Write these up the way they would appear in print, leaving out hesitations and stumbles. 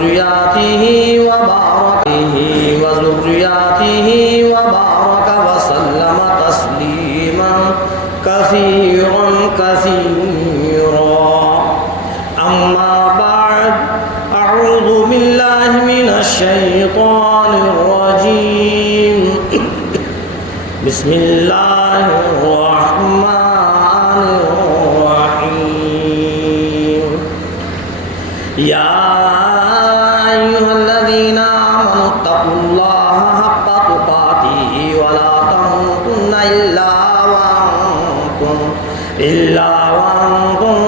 وذرياته وبارك وسلم تسليما كثيرا كثيرا. أما بعد، أعوذ بالله من الشيطان الرجيم. بسم الله الرحمن الرحيم. يا أيها الذين آمنوا اتقوا الله حق تقاته ولا تموتن إلا وأنتم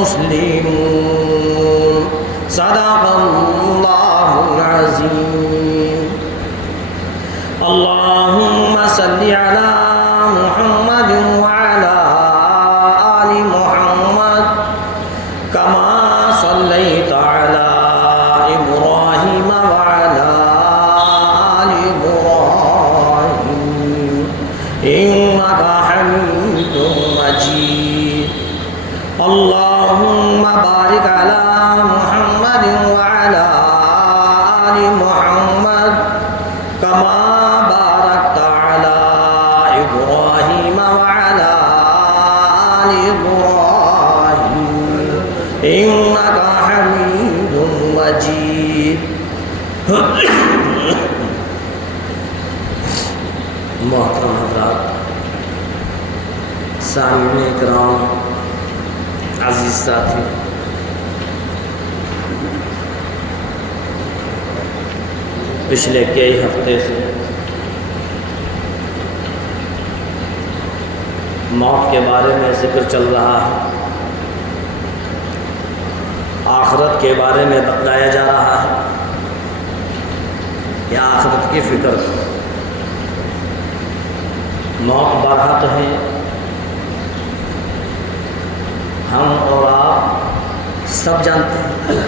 مسلمون. صدق الله العظيم. اللهم صل على محمد وعلى آل محمد كما صليت على إبراهيم وعلى آل إبراهيم إنك حميد مجيد. اللهم بارك على محمد وعلى آل محمد كما باركت على إبراهيم وعلى آل إبراهيم إنك حميد مجيد. محترم حضرات، سامعین اکرام، عزیز ساتھی، پچھلے کئی ہفتے سے موت کے بارے میں ذکر چل رہا ہے، آخرت کے بارے میں بتلایا جا رہا ہے کہ آخرت کی فکر کرو. موت برحق ہے. ہم اور آپ سب جانتے ہیں،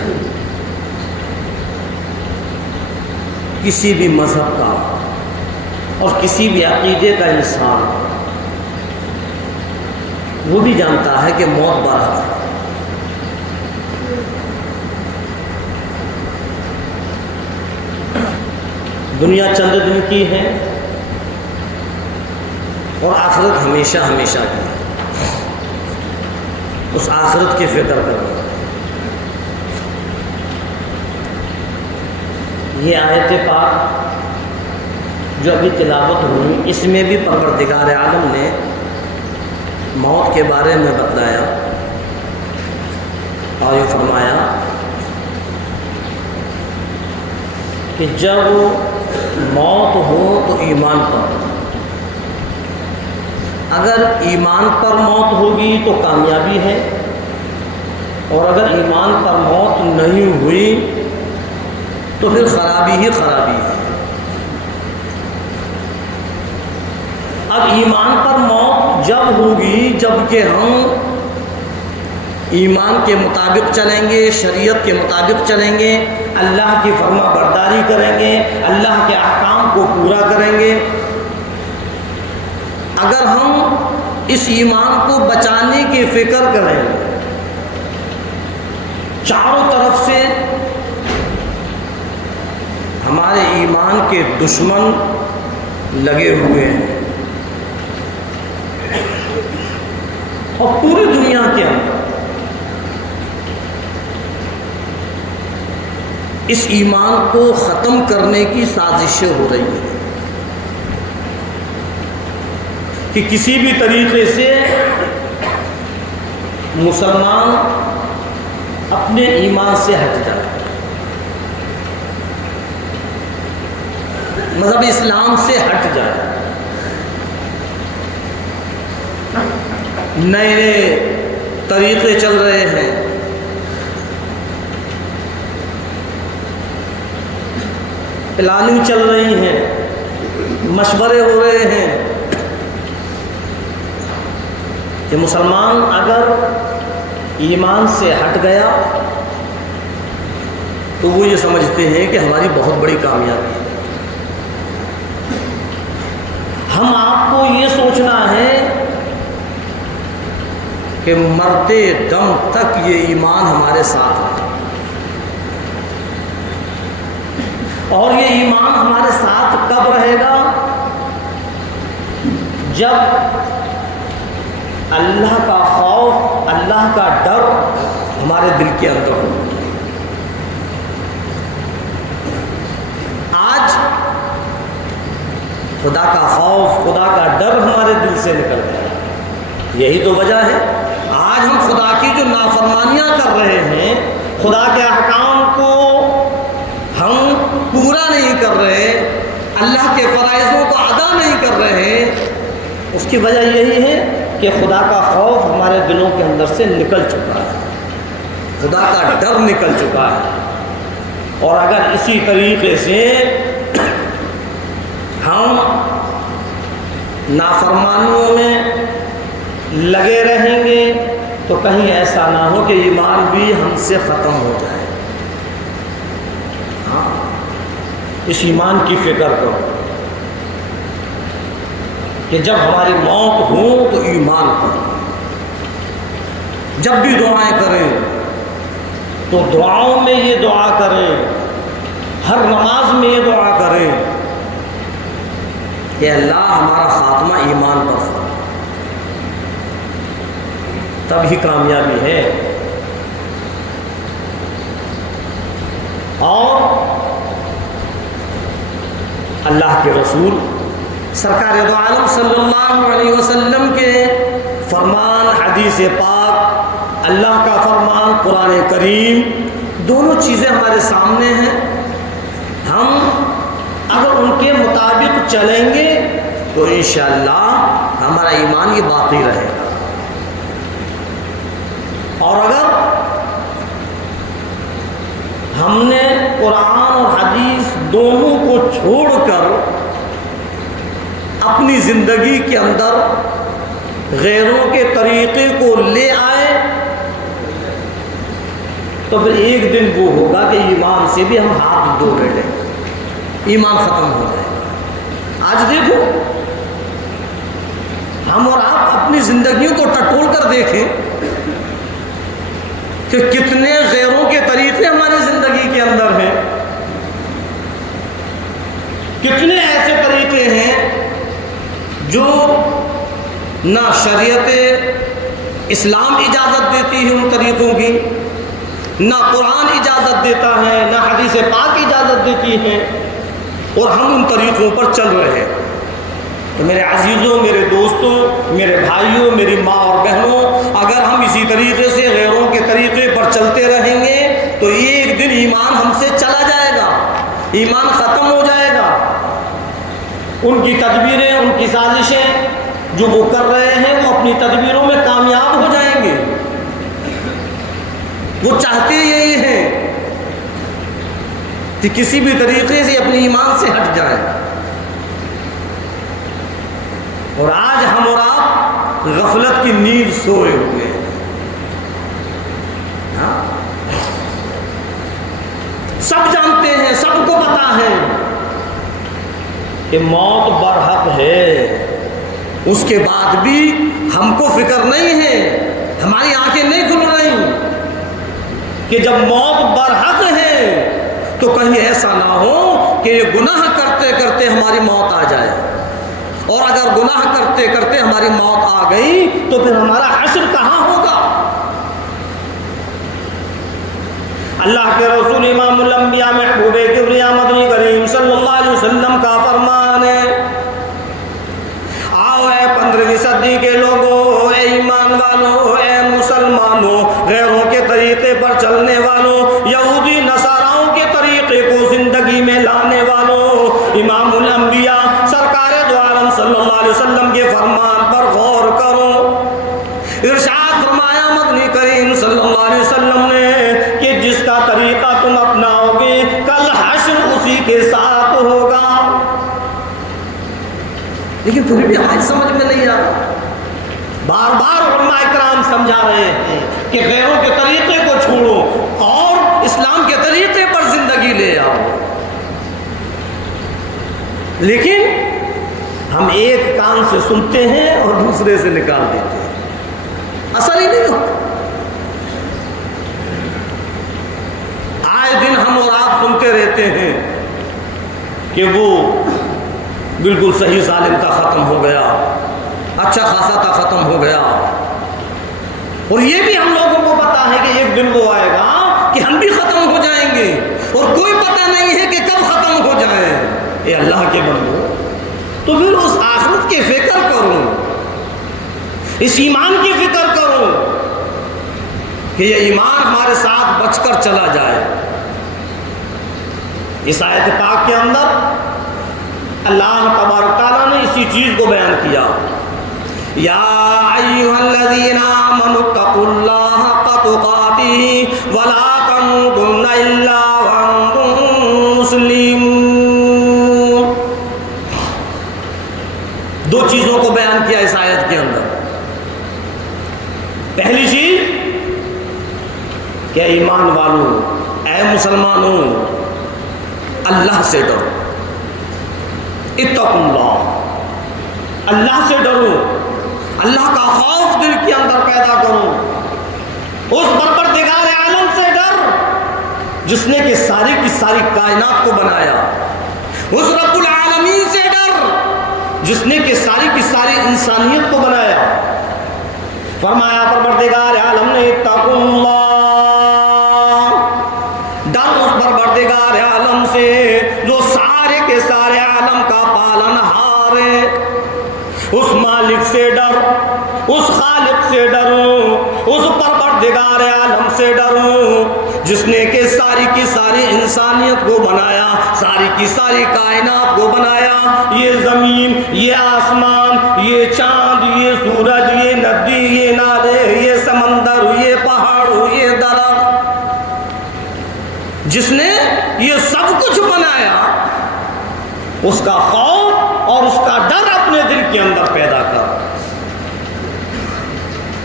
کسی بھی مذہب کا اور کسی بھی عقیدے کا انسان وہ بھی جانتا ہے کہ موت برحق ہے. دنیا چند دن کی ہے اور آخرت ہمیشہ ہمیشہ کی ہے. اس آخرت کی فکر کرو. یہ آیت پاک جو ابھی تلاوت ہوئی، اس میں بھی پروردگار عالم نے موت کے بارے میں بتلایا اور یہ فرمایا کہ جب موت ہو تو ایمان پر. اگر ایمان پر موت ہوگی تو کامیابی ہے، اور اگر ایمان پر موت نہیں ہوئی تو پھر خرابی ہی خرابی ہے. اب ایمان پر موت جب ہوگی جب کہ ہم ایمان کے مطابق چلیں گے، شریعت کے مطابق چلیں گے، اللہ کی فرما برداری کریں گے، اللہ کے احکام کو پورا کریں گے. اگر ہم اس ایمان کو بچانے کی فکر کریں گے، چاروں طرف سے ہمارے ایمان کے دشمن لگے ہوئے ہیں، اور پوری دنیا کے اندر اس ایمان کو ختم کرنے کی سازشیں ہو رہی ہیں کہ کسی بھی طریقے سے مسلمان اپنے ایمان سے ہٹ جائے، مذہب اسلام سے ہٹ جائے. نئے نئے طریقے چل رہے ہیں، پلاننگ چل رہی ہیں، مشورے ہو رہے ہیں کہ مسلمان اگر ایمان سے ہٹ گیا تو وہ یہ سمجھتے ہیں کہ ہماری بہت بڑی کامیابی ہے. ہم آپ کو یہ سوچنا ہے کہ مرتے دم تک یہ ایمان ہمارے ساتھ ہے. اور یہ ایمان ہمارے ساتھ کب رہے گا؟ جب اللہ کا خوف، اللہ کا ڈر ہمارے دل کے اندر ہو۔ آج خدا کا خوف، خدا کا ڈر ہمارے دل سے نکل گیا۔ یہی تو وجہ ہے آج ہم خدا کی جو نافرمانیاں کر رہے ہیں، خدا کے احکام کو ہم پورا نہیں کر رہے، اللہ کے فرائضوں کو ادا نہیں کر رہے، اس کی وجہ یہی ہے کہ خدا کا خوف ہمارے دلوں کے اندر سے نکل چکا ہے، خدا کا ڈر نکل چکا ہے۔ اور اگر اسی طریقے سے ہم نافرمانیوں میں لگے رہیں گے تو کہیں ایسا نہ ہو کہ ایمان بھی ہم سے ختم ہو جائے۔ ہاں، اس ایمان کی فکر کرو کہ جب ہماری موت ہو تو ایمان کرو۔ جب بھی دعائیں کریں تو دعاؤں میں یہ دعا کریں، ہر نماز میں یہ دعا کریں کہ اللہ ہمارا خاتمہ ایمان پر فرما، تب ہی کامیابی ہے۔ اور اللہ کے رسول سرکار دو عالم صلی اللہ علیہ وسلم کے فرمان، حدیث پاک، اللہ کا فرمان، قرآن کریم، دونوں چیزیں ہمارے سامنے ہیں۔ ہم اگر ان کے مطابق چلیں گے تو انشاءاللہ ہمارا ایمان یہ باقی رہے گا، اور اگر ہم نے قرآن اور حدیث دونوں کو چھوڑ کر اپنی زندگی کے اندر غیروں کے طریقے کو لے آئے تو پھر ایک دن وہ ہوگا کہ ایمان سے بھی ہم ہاتھ دھو بیٹھیں، ایمان ختم ہو جائے گا۔ آج دیکھو، ہم اور آپ اپنی زندگیوں کو ٹٹول کر دیکھیں کہ کتنے غیروں کے طریقے ہماری زندگی کے اندر ہیں، کتنے ایسے طریقے ہیں جو نہ شریعت اسلام اجازت دیتی ہے ان طریقوں کی، نہ قرآن اجازت دیتا ہے، نہ حدیث پاک اجازت دیتی ہے، اور ہم ان طریقوں پر چل رہے ہیں۔ تو میرے عزیزوں، میرے دوستوں، میرے بھائیوں، میری ماں اور بہنوں، اگر ہم اسی طریقے سے غیروں کے طریقے پر چلتے رہیں گے تو ایک دن ایمان ہم سے چلا جائے گا، ایمان ختم ہو جائے گا۔ ان کی تدبیریں، ان کی سازشیں جو وہ کر رہے ہیں، وہ اپنی تدبیروں میں کامیاب ہو جائیں گے۔ وہ چاہتے یہی ہیں کہ کسی بھی طریقے سے اپنے ایمان سے ہٹ جائیں، اور آج ہم اور آپ غفلت کی نیند سوئے ہوئے ہیں۔ سب جانتے ہیں، سب کو پتا ہے کہ موت برحق ہے، اس کے بعد بھی ہم کو فکر نہیں ہے، ہماری آنکھیں نہیں کھل رہی کہ جب موت برحق ہے تو کہیں ایسا نہ ہو کہ یہ گناہ کرتے کرتے ہماری موت آ جائے، اور اگر گناہ کرتے کرتے ہماری موت آ گئی تو پھر ہمارا حشر کہاں ہوگا؟ اللہ کے رسول امام الانبیاء محبوب کبریا مدنی کریم صلی اللہ علیہ وسلم کا فرمان ہے، آؤ اے 15ویں صدی کے لوگوں، اے ایمان والوں، اے مسلمانوں، غیروں کے طریقے پر چلنے والوں، یہودی نصاراؤں کے طریقے کو زندگی میں لانے والوں، امام الانبیاء سرکار دو عالم صلی اللہ علیہ وسلم کے فرمان پر غور کرو۔ ارشاد فرمایا مدنی کریم صلی اللہ علیہ وسلم نے کہ جس کا طریقہ تم اپناؤ گے کل حشر اسی کے ساتھ ہوگا۔ لیکن پھر بھی ہماری سمجھ میں نہیں آ رہا، بار بار علماء کرام سمجھا رہے ہیں کہ غیروں کے طریقے کو چھوڑو اور اسلام کے طریقے پر زندگی لے آؤ، لیکن ہم ایک کان سے سنتے ہیں اور دوسرے سے نکال دیتے ہیں، اثر ہی نہیں ہوتا۔ آئے دن ہم اور آپ سنتے رہتے ہیں کہ وہ بالکل صحیح ظالم تھا ختم ہو گیا، اچھا خاصا تھا ختم ہو گیا. اور یہ بھی ہم لوگوں کو پتا ہے کہ ایک دن وہ آئے گا کہ ہم بھی ختم ہو جائیں گے اور کوئی پتہ نہیں ہے کہ کب ختم ہو جائیں. اے اللہ کے بندو، تو پھر اس آخرت کی فکر کرو، اس ایمان کی فکر کرو کہ یہ ایمان ہمارے ساتھ بچ کر چلا جائے. اس آیت پاک کے اندر اللہ تبارک تعالیٰ نے اسی چیز کو بیان کیا. یا ایھا الذین آمنوا اتقوا اللہ حق تقاتہ ولا تموتن الا وانتم مسلمون. دو چیزوں کو بیان کیا اس آیت کے اندر. پہلی چیز کہ ایمان والوں، اے مسلمانوں، اللہ سے ڈرو. اتقوا اللہ، اللہ سے ڈرو، اللہ کا خوف دل کے اندر پیدا کرو. اس پروردگار عالم سے ڈر جس نے کہ ساری کی ساری کائنات کو بنایا. اس رب العالمین سے ڈر جس نے کہ ساری کی ساری انسانیت کو بنایا. فرمایا پروردگار عالم نے اتقوا اللہ، ڈر اس پروردگار عالم سے جو سارے کے سارے عالم کا پالن ہار ہے. اس مالک سے ڈر، اس خالق سے ڈرو، اس پروردگار عالم سے ڈرو جس نے کہ ساری کی ساری انسانیت کو بنایا، ساری کی ساری کائنات کو بنایا. یہ زمین، یہ آسمان، یہ چاند، یہ سورج، یہ ندی، یہ نالے، یہ سمندر، یہ پہاڑ، یہ درخت، جس نے یہ سب کچھ بنایا، اس کا خوف اور اس کا ڈر اپنے دل کے اندر پیدا کر.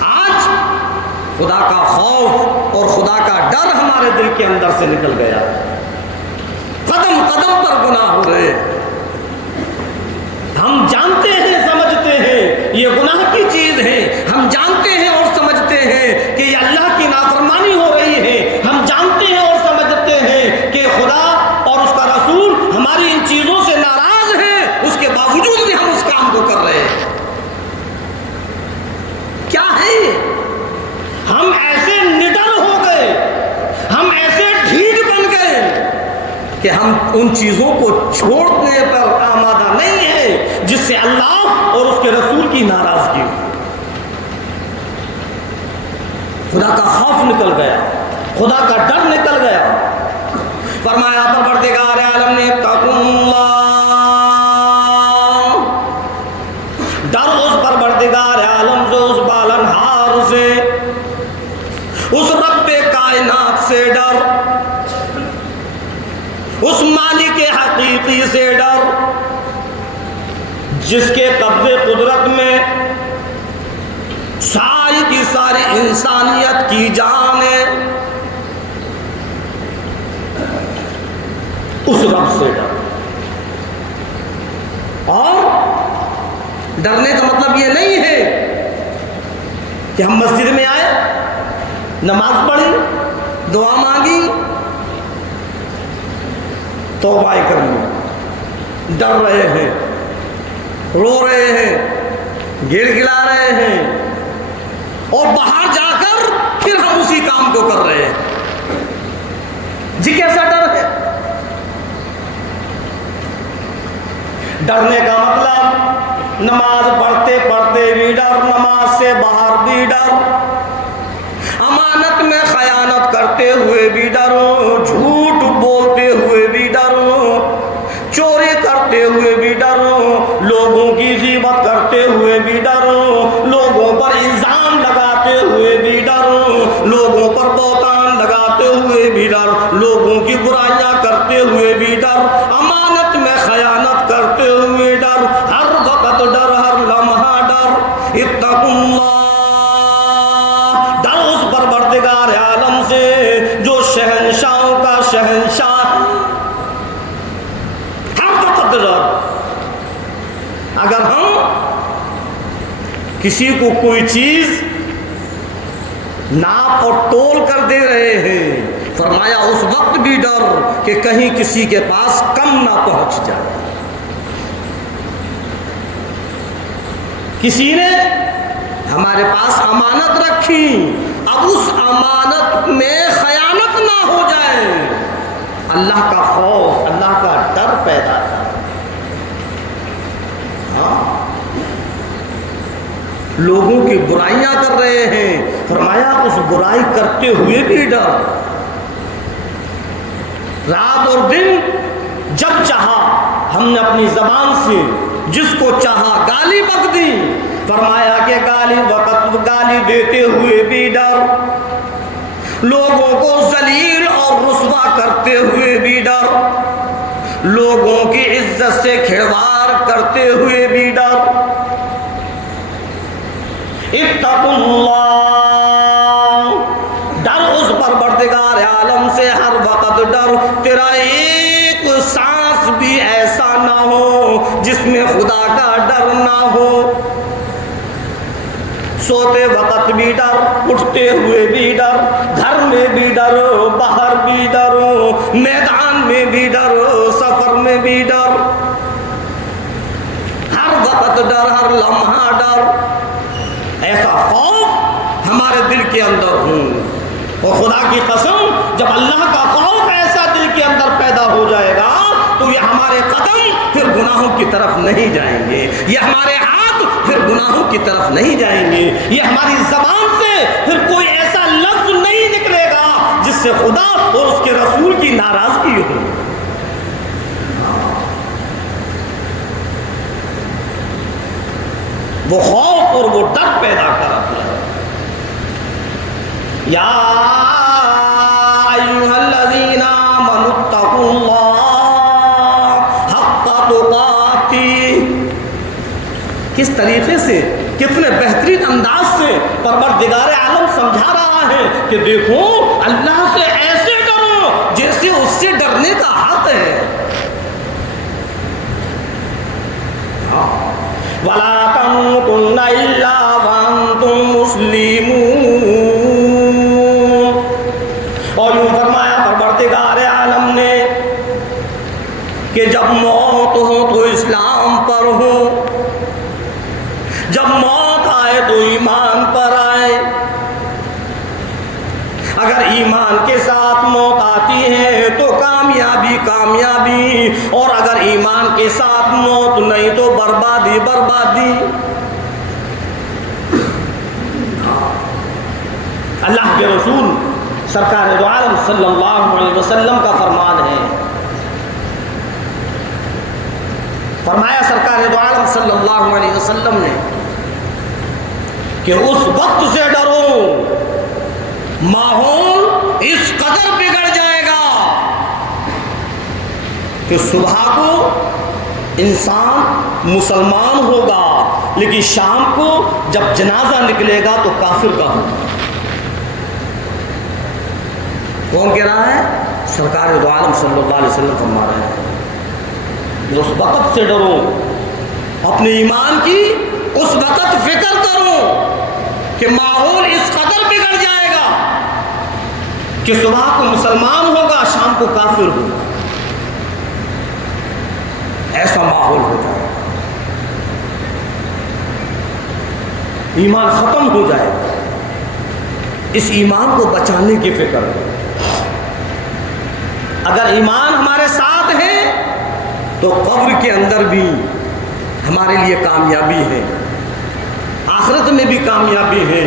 آج خدا کا خوف اور خدا کا ڈر ہمارے دل کے اندر سے نکل گیا. قدم قدم پر گناہ ہو رہے. ہم جانتے ہیں، سمجھتے ہیں یہ گناہ کی چیز ہے. ہم جانتے ہیں اور سمجھتے ہیں کہ یہ اللہ کی نافرمانی ہو رہی ہے. ہم جانتے ہیں اور سمجھتے ہیں کہ خدا اور اس کا رسول ہماری ان چیزوں سے ناراض ہے، اس کے باوجود بھی ہم اس کام کو کر رہے ہیں. کیا ہے یہ؟ ہم ایسے نڈر ہو گئے، ہم ایسے ڈھیٹ بن گئے کہ ہم ان چیزوں کو چھوڑنے پر آمادہ نہیں ہے جس سے اللہ اور اس کے رسول کی ناراضگی ہو. خدا کا خوف نکل گیا، خدا کا ڈر نکل گیا. فرمایا پروردگار عالم نے اتقوا اللہ، ڈر اس پروردگار عالم سے، اس پالنہار سے، اس رب کائنات سے ڈر، اس مالک حقیقی سے ڈر جس کے قبضے قدرت میں ساری کی ساری انسانیت کی جان ہے. اس رب سے ڈر. اور ڈرنے کا مطلب یہ نہیں ہے کہ ہم مسجد میں آئے، نماز پڑھی، دعا مانگی، توبہ کر لی، ڈر رہے ہیں، رو رہے ہیں، گڑ گڑا رہے ہیں، اور باہر جا کر پھر ہم اسی کام کو کر رہے ہیں. جی کیسا ڈر ہے؟ ڈرنے کا مطلب نماز پڑھتے پڑھتے بھی ڈر، نماز سے باہر بھی ڈر، امانت میں خیانت کرتے ہوئے بھی ڈرو، جھوٹ بولتے ہوئے بھی ڈرو، چوری کرتے ہوئے بھی ڈرو، لوگوں کی غیبت کرتے ہوئے بھی ڈرو، لوگوں پر الزام لگاتے ہوئے بھی ڈرو، لوگوں پر بہتان لگاتے ہوئے بھی ڈر، لوگوں کی برائیاں کرتے ہوئے بھی ڈر، امانت میں خیانت کرتے ہوئے ڈر، ہر وقت ڈر، ہر لمحہ ڈر. اتقوا اللہ، ڈر اس پروردگار عالم سے جو شہنشاہوں کا شہنشاہ. ہر وقت ڈر. اگر ہم کسی کو کوئی چیز ناپ اور تول کر دے رہے ہیں، فرمایا اس وقت بھی ڈر کہ کہیں کسی کے پاس کم نہ پہنچ جائے. کسی نے ہمارے پاس امانت رکھی، اب اس امانت میں خیانت نہ ہو جائے. اللہ کا خوف، اللہ کا ڈر پیدا تھا. ہاں، لوگوں کی برائیاں کر رہے ہیں، فرمایا اس برائی کرتے ہوئے بھی ڈر. رات اور دن جب چاہا ہم نے اپنی زبان سے جس کو چاہا گالی بک دی. فرمایا کہ گالی دیتے ہوئے بھی ڈر، لوگوں کو ذلیل اور رسوا کرتے ہوئے بھی ڈر، لوگوں کی عزت سے کھلواڑ کرتے ہوئے بھی ڈر. اتقوا اللہ، ڈر اس پروردگار عالم سے ہر وقت ڈر. تیرا ایک سانس بھی ایسا نہ ہو جس میں خدا کا ڈر نہ ہو. سوتے وقت بھی ڈر، اٹھتے ہوئے بھی ڈر، گھر میں بھی ڈر، باہر بھی ڈر، میدان میں بھی ڈر، سفر میں بھی ڈر. ہر وقت ڈر، ہر لمحہ ڈر. ایسا خوف ہمارے دل کے اندر ہو. اور خدا کی قسم، جب اللہ کا خوف ایسا دل کے اندر پیدا ہو جائے گا تو یہ ہمارے قدم پھر گناہوں کی طرف نہیں جائیں گے، یہ ہمارے ہاتھ پھر گناہوں کی طرف نہیں جائیں گے، یہ ہماری زبان سے پھر کوئی ایسا لفظ نہیں نکلے گا جس سے خدا اور اس کے رسول کی ناراضگی ہو. وہ خوف اور وہ ڈر پیدا کرتا ہے. یا ایھا الذین آمنوا اتقوا اللہ حق تقاتہ. کس طریقے سے، کتنے بہترین انداز سے پروردگار عالم سمجھا رہا ہے کہ دیکھو اللہ سے ایسے ڈرو جیسے اس سے ڈرنے کا حق ہے. وَلَا تَمُوتُنَّ إِلَّا وَأَنْتُمْ مُسْلِمُونَ. اور یوں فرمایا پروردگار عالم نے کہ جب موت ہو تو اسلام پر ہو، جب موت آئے تو ایمان پر آئے. اگر ایمان کے ساتھ موت آتی ہے تو کامیابی کامیابی، اور اگر ایمان کے ساتھ موت نہیں تو بربادی بربادی. اللہ کے رسول سرکار دو عالم صلی اللہ علیہ وسلم کا فرمان ہے. فرمایا سرکار دو عالم صلی اللہ علیہ وسلم نے کہ اس وقت سے ڈرو ماحول اس قدر بگڑ جائے گا کہ صبح کو انسان مسلمان ہوگا لیکن شام کو جب جنازہ نکلے گا تو کافر کا ہوگا. کون کہہ رہا ہے؟ سرکار دو عالم صلی اللہ علیہ وسلم فرما رہے ہیں اس وقت سے ڈرو، اپنے ایمان کی اس وقت فکر کرو کہ ماحول اس قدر بگڑ جائے گا کہ صبح کو مسلمان ہوگا شام کو کافر ہوگا. ایسا ماحول ہو جائے گا، ایمان ختم ہو جائے گا. اس ایمان کو بچانے کی فکر ہے. اگر ایمان ہمارے ساتھ ہے تو قبر کے اندر بھی ہمارے لیے کامیابی ہے، آخرت میں بھی کامیابی ہے.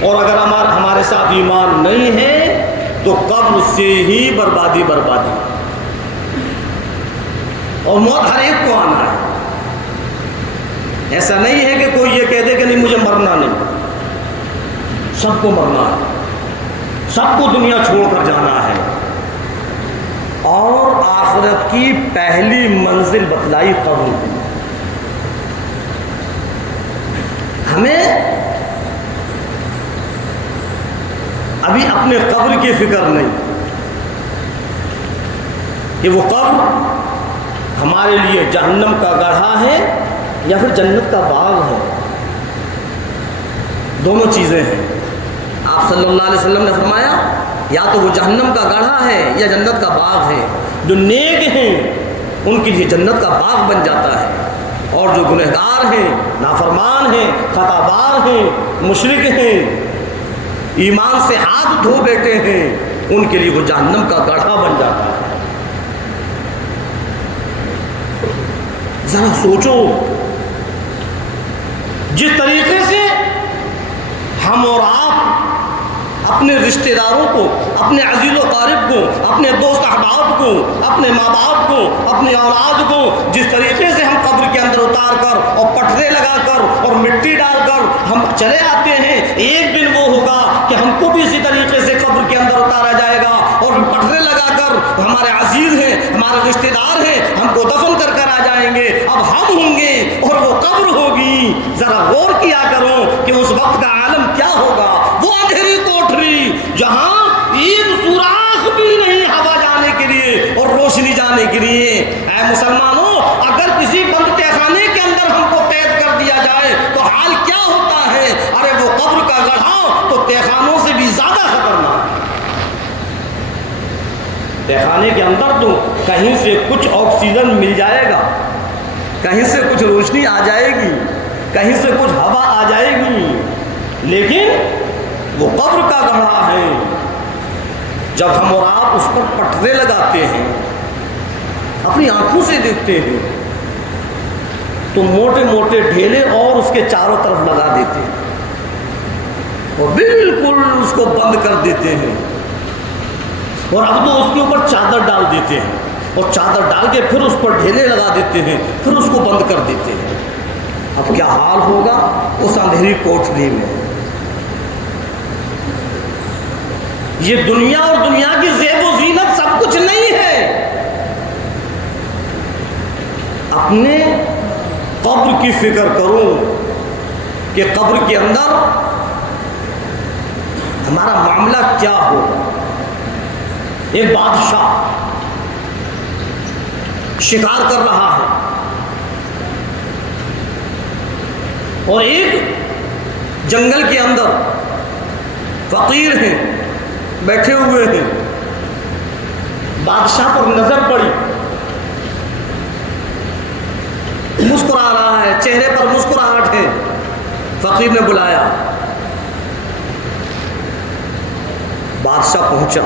اور اگر ہمارے ساتھ ایمان نہیں ہے تو قبر سے ہی بربادی بربادی. اور موت ہر ایک کو آنا ہے. ایسا نہیں ہے کہ کوئی یہ کہہ دے کہ نہیں مجھے مرنا نہیں. سب کو مرنا ہے، سب کو دنیا چھوڑ کر جانا ہے. اور آخرت کی پہلی منزل بتلائی قبر. ہمیں ابھی اپنے قبر کی فکر نہیں کہ وہ قبر ہمارے لیے جہنم کا گڑھا ہے یا پھر جنت کا باغ ہے. دونوں چیزیں ہیں. آپ صلی اللہ علیہ وسلم نے فرمایا یا تو وہ جہنم کا گڑھا ہے یا جنت کا باغ ہے. جو نیک ہیں ان کے لیے جنت کا باغ بن جاتا ہے، اور جو گنہگار ہیں، نافرمان ہیں، خطا بار ہیں، مشرک ہیں، ایمان سے ہاتھ دھو بیٹھے ہیں، ان کے لیے وہ جہنم کا گڑھا بن جاتا ہے. ذرا سوچو، جس طریقے سے ہم اور آپ اپنے رشتہ داروں کو، اپنے عزیز و قارب کو، اپنے دوست احباب کو، اپنے ماں باپ کو، اپنی اولاد کو جس طریقے سے ہم قبر کے اندر اتار کر اور پٹھرے لگا کر اور مٹی ڈال کر ہم چلے آتے ہیں، ایک دن وہ ہوگا کہ ہم کو بھی اسی طریقے سے قبر کے اندر اتارا جائے گا اور پٹھرے لگا کر ہمارے عزیز ہیں، ہمارے رشتہ دار ہیں، ہم کو دفن کر کر آ جائیں گے. اب ہم ہوں گے اور وہ قبر ہوگی. ذرا غور کیا کرو کہ اس وقت کا عالم کیا ہوگا. وہ اندھیری کوٹری جہاں ایک سوراخ بھی نہیں ہوا جانے کے لیے اور روشنی جانے کے لیے. اے مسلمانوں، اگر کسی بند تہ خانے کے اندر ہم کو قید کر دیا جائے تو حال کیا ہوتا ہے؟ ارے وہ قبر کا گڑھا تو تہ خانوں سے بھی زیادہ خطرناک ہے. تہ خانے کے اندر تو کہیں سے کچھ آکسیجن مل جائے گا، کہیں سے کچھ روشنی آ جائے گی، کہیں سے کچھ ہوا آ جائے گی، لیکن وہ قبر کا گڑھا ہے. جب ہم اور آپ اس پر پٹھرے لگاتے ہیں، اپنی آنکھوں سے دیکھتے ہیں، تو موٹے موٹے ڈھیلے اور اس کے چاروں طرف لگا دیتے ہیں اور بالکل اس کو بند کر دیتے ہیں. اور اب تو اس کے اوپر چادر ڈال دیتے ہیں اور چادر ڈال کے پھر اس پر ڈھیلے لگا دیتے ہیں، پھر اس کو بند کر دیتے ہیں. اب کیا حال ہوگا اس اندھیری کوٹھری میں؟ یہ دنیا اور دنیا کی زیب و زینت سب کچھ نہیں ہے. اپنے قبر کی فکر کرو کہ قبر کے اندر ہمارا معاملہ کیا ہوگا. ایک بادشاہ شکار کر رہا ہے اور ایک جنگل کے اندر فقیر ہیں، بیٹھے ہوئے ہیں. بادشاہ پر نظر پڑی، مسکرا رہا ہے، چہرے پر مسکراہٹ ہے. فقیر نے بلایا، بادشاہ پہنچا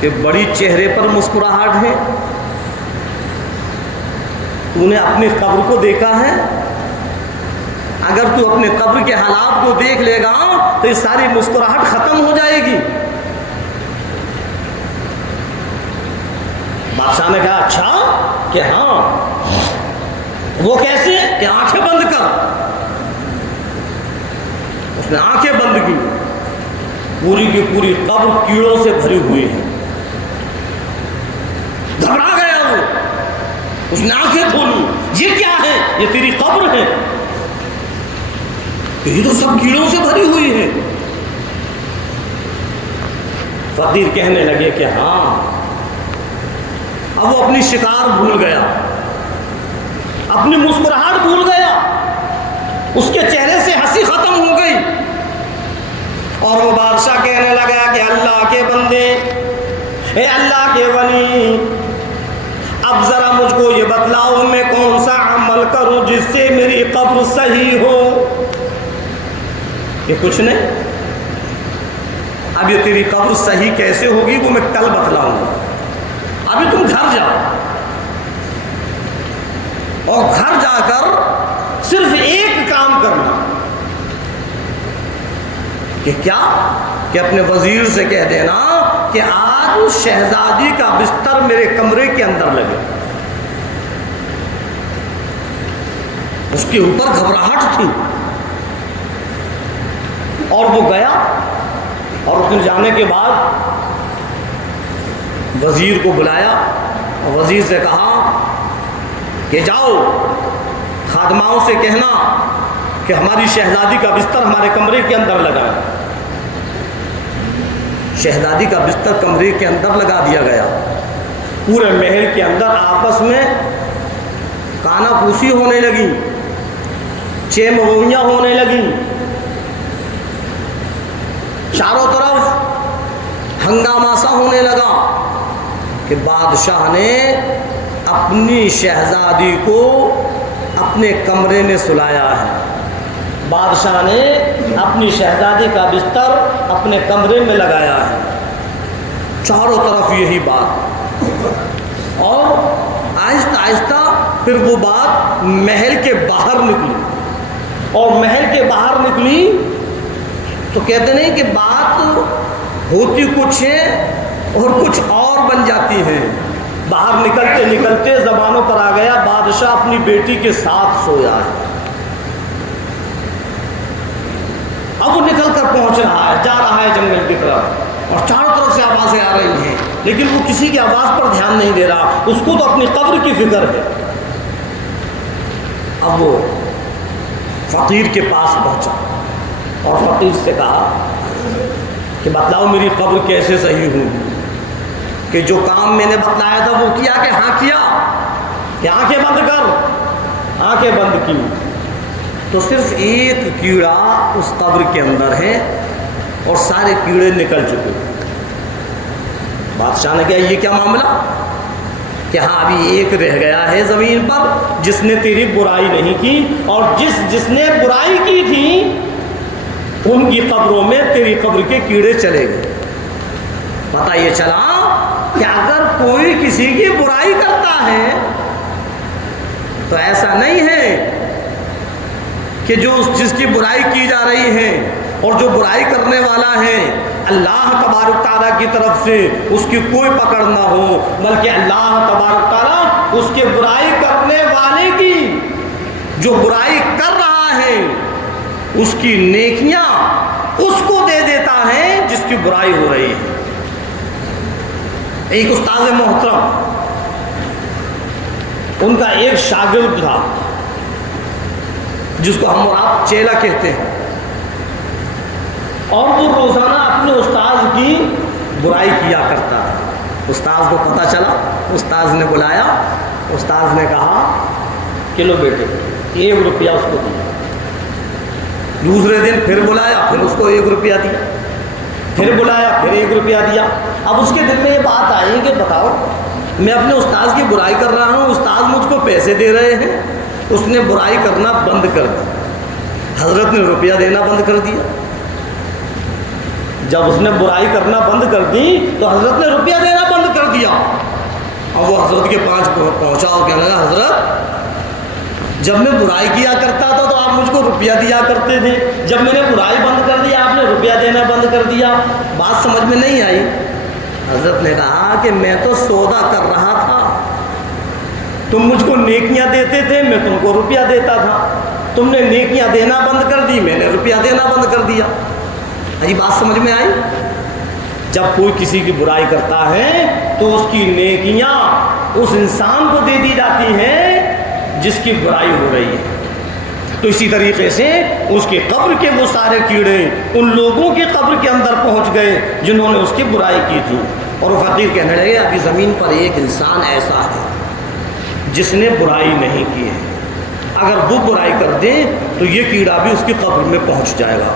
کہ بڑی چہرے پر مسکراہٹ ہے، تو نے اپنی قبر کو دیکھا ہے؟ اگر تو اپنے قبر کے حالات کو دیکھ لے گا تو یہ ساری مسکراہٹ ختم ہو جائے گی. بادشاہ نے کہا اچھا کہ ہاں. وہ کیسے کہ آنکھیں بند کر. اس نے آنکھیں بند کی، پوری کی پوری قبر کیڑوں سے بھری ہوئی ہے. گھبرا گیا وہ، اس نے آنکھیں کھولی. یہ کیا ہے؟ یہ تیری قبر ہے. یہ تو سب کیڑوں سے بھری ہوئی ہے. فقیر کہنے لگے کہ ہاں. اب وہ اپنی شکار بھول گیا، اپنی مسکراہٹ بھول گیا، اس کے چہرے سے ہنسی ختم ہو گئی. اور وہ بادشاہ کہنے لگا کہ اللہ کے بندے، اے اللہ کے ولی، اب ذرا مجھ کو یہ بتلاؤ میں کون سا عمل کروں جس سے میری قبر صحیح ہو. کہ کچھ نہیں، اب یہ تیری قبر صحیح کیسے ہوگی وہ میں کل بتلاؤں گا. ابھی تم گھر جاؤ اور گھر جا کر صرف ایک کام کرنا کہ کیا کہ اپنے وزیر سے کہہ دینا کہ آج اس شہزادی کا بستر میرے کمرے کے اندر لگے. اس کے اوپر گھبراہٹ تھی اور وہ گیا. اور اس نے جانے کے بعد وزیر کو بلایا اور وزیر سے کہا کہ جاؤ خادماؤں سے کہنا کہ ہماری شہزادی کا بستر ہمارے کمرے کے اندر لگائیں. شہزادی کا بستر کمرے کے اندر لگا دیا گیا. پورے محل کے اندر آپس میں کانا پوسی ہونے لگی، چے مغویاں ہونے لگی. چاروں طرف ہنگامہ سا ہونے لگا کہ بادشاہ نے اپنی شہزادی کو اپنے کمرے میں سلایا ہے. بادشاہ نے اپنی شہزادی کا بستر اپنے کمرے میں لگایا ہے. چاروں طرف یہی بات. اور آہستہ آہستہ پھر وہ بات محل کے باہر نکلی. اور محل کے باہر نکلی تو کہتے نہیں کہ بات ہوتی کچھ ہے اور کچھ اور بن جاتی ہے. باہر نکلتے نکلتے زبانوں پر آ گیا بادشاہ اپنی بیٹی کے ساتھ سویا ہے. اب وہ نکل کر پہنچ رہا ہے, جا رہا ہے جنگل کی طرف, اور چاروں طرف سے آوازیں آ رہی ہیں, لیکن وہ کسی کی آواز پر دھیان نہیں دے رہا. اس کو تو اپنی قبر کی فکر ہے. اب وہ فقیر کے پاس پہنچا اور فقیر سے کہا کہ بتلاؤ میری قبر کیسے صحیح ہوں, کہ جو کام میں نے بتلایا تھا وہ کیا کہ ہاں کیا, کہ آنکھیں بند کر. آنکھیں بند کی تو صرف ایک کیڑا اس قبر کے اندر ہے اور سارے کیڑے نکل چکے. بادشاہ نے کہا یہ کیا معاملہ, کہ ہاں ابھی ایک رہ گیا ہے زمین پر جس نے تیری برائی نہیں کی, اور جس نے برائی کی تھی ان کی قبروں میں تیری قبر کے کیڑے چلے گئے. پتہ یہ چلا کہ اگر کوئی کسی کی برائی کرتا ہے تو ایسا نہیں ہے کہ جس کی برائی کی جا رہی ہے اور جو برائی کرنے والا ہے اللہ تبارک تعالیٰ کی طرف سے اس کی کوئی پکڑ نہ ہو, بلکہ اللہ تبارک تعالیٰ اس کے برائی کرنے والے کی, جو برائی کر رہا ہے اس کی نیکیاں اس کو دے دیتا ہے جس کی برائی ہو رہی ہے. ایک استاد محترم, ان کا ایک شاگرد تھا جس کو ہم اور آپ چیلا کہتے ہیں, اور وہ روزانہ اپنے استاذ کی برائی کیا کرتا تھا. استاذ کو پتہ چلا, استاذ نے بلایا, استاذ نے کہا کہ لو بیٹے 1 روپیہ اس کو دیا. دوسرے دن پھر بلایا, پھر اس کو 1 روپیہ دیا, پھر بلایا, پھر 1 روپیہ دیا. اب اس کے دل میں یہ بات آئی کہ بتاؤ میں اپنے استاذ کی برائی کر رہا ہوں, استاذ مجھ کو پیسے دے رہے ہیں, اس نے برائی کرنا بند کر دی. حضرت نے روپیہ دینا بند کر دیا. جب اس نے برائی کرنا بند کر دی تو حضرت نے روپیہ دینا بند کر دیا. اب وہ حضرت کے پاس پہنچا اور کہنے لگا حضرت جب میں برائی کیا کرتا تھا تو آپ مجھ کو روپیہ دیا کرتے تھے, جب میں نے برائی بند کر دی آپ نے روپیہ دینا بند کر دیا, بات سمجھ میں نہیں آئی. حضرت نے کہا کہ میں تو سودا کر رہا تھا, تم مجھ کو نیکیاں دیتے تھے میں تم کو روپیہ دیتا تھا, تم نے نیکیاں دینا بند کر دی میں نے روپیہ دینا بند کر دیا. یہ بات سمجھ میں آئی. جب کوئی کسی کی برائی کرتا ہے تو اس کی نیکیاں اس انسان کو دے دی جاتی ہیں جس کی برائی ہو رہی ہے. تو اسی طریقے سے اس کی قبر کے وہ سارے کیڑے ان لوگوں کی قبر کے اندر پہنچ گئے جنہوں نے اس کی برائی کی تھی. اور وہ فقیر کہنے لگے ابھی زمین پر ایک انسان ایسا ہے جس نے برائی نہیں کی ہے, اگر وہ برائی کر دیں تو یہ کیڑا بھی اس کی قبر میں پہنچ جائے گا.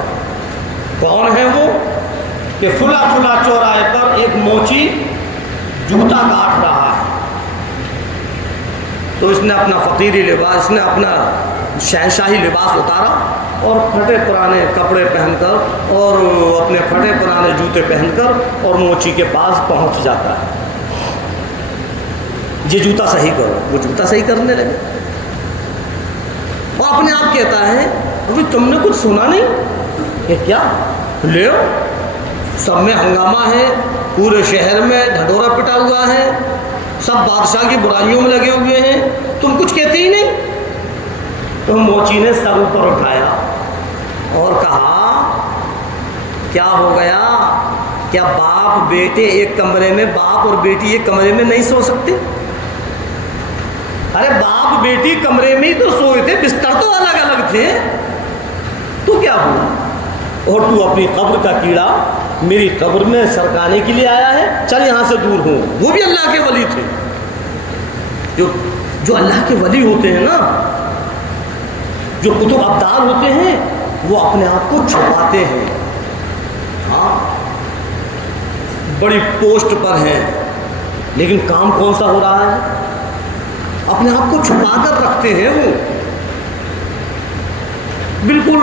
کون ہے وہ, کہ فلا فلا چوراہے پر ایک موچی جوتا کاٹ رہا ہے. تو اس نے اپنا فقیری لباس, اس نے اپنا شہنشاہی لباس اتارا اور پھٹے پرانے کپڑے پہن کر اور اپنے پھٹے پرانے جوتے پہن کر اور موچی کے پاس پہنچ جاتا ہے. یہ جوتا صحیح کرو, وہ جوتا صحیح کرنے لگے اور اپنے آپ کہتا ہے ابھی تم نے کچھ سنا نہیں, کہ کیا لے سب میں ہنگامہ ہے, پورے شہر میں ڈھڈورا پٹا ہوا ہے, سب بادشاہ کی برائیوں میں لگے ہوئے ہیں, تم کچھ کہتے ہی نہیں. تو موچی نے سر اوپر اٹھایا اور کہا کیا ہو گیا, کیا باپ بیٹے ایک کمرے میں, باپ اور بیٹی ایک کمرے میں نہیں سو سکتے؟ ارے باپ بیٹی کمرے میں ہی تو سوئے تھے, بستر تو الگ الگ تھے, تو کیا ہوا؟ اور تو اپنی قبر کا کیڑا میری قبر میں سرکانے کے لیے آیا ہے, چل یہاں سے دور ہوں. وہ بھی اللہ کے ولی تھے. جو اللہ کے ولی ہوتے ہیں نا, جو قطب ابدال ہوتے ہیں, وہ اپنے آپ کو چھپاتے ہیں, ہاں بڑی پوسٹ پر ہیں، لیکن کام کون سا ہو رہا ہے؟ اپنے آپ کو چھپا کر رکھتے ہیں وہ. بالکل